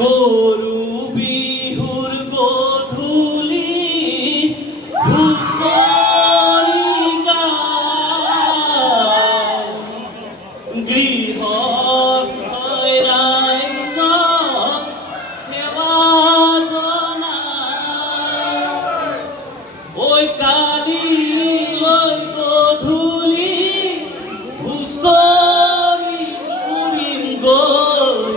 গৰু বিহুৰ গধূলি হুঁচৰি গায়, গৃহস্থই ৰাইজক সেৱা জনায়। ঐ কালিলৈ গধূলি হুঁচৰি জুৰিম গৈ,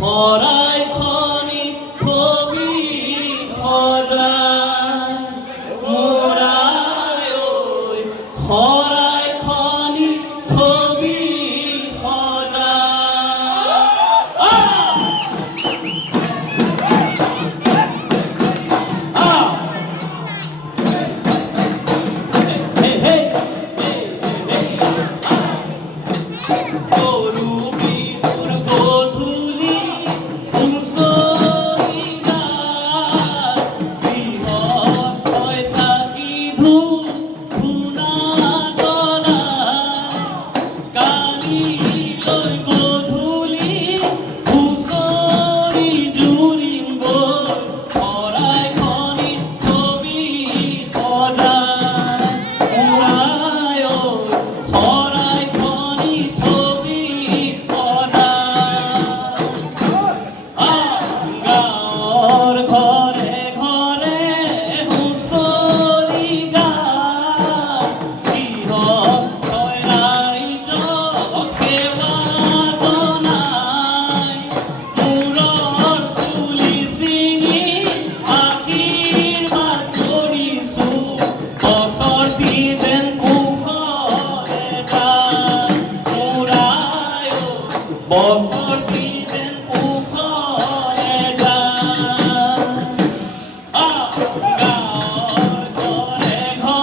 শৰাইখনি থবি সজাই। মোৰাই ঐ শৰাইখনি থবি সজাই। গৰু বিহুৰ গধূলি হুঁচৰি গায়, গৃহস্থই চাকি ধূপ-ধূনা জ্বলায়। কালিলৈ গধূলি হুঁচৰি জুৰিম গৈ, শৰাইখনি থবি সজাই। মোৰাই ঐ শৰাইখনি থবি সজাই। গাঁৱৰ ঘৰে ঘৰে হুঁচৰি গায়, গৃহস্থই ৰাইজক সেৱা জনায়। মূৰৰ চুলি ছিঙি আশীৰ্বাদ কৰিছোঁ, বছৰটি যেন কুশলে যায়। মোৰাই ঐ বছৰটি যেন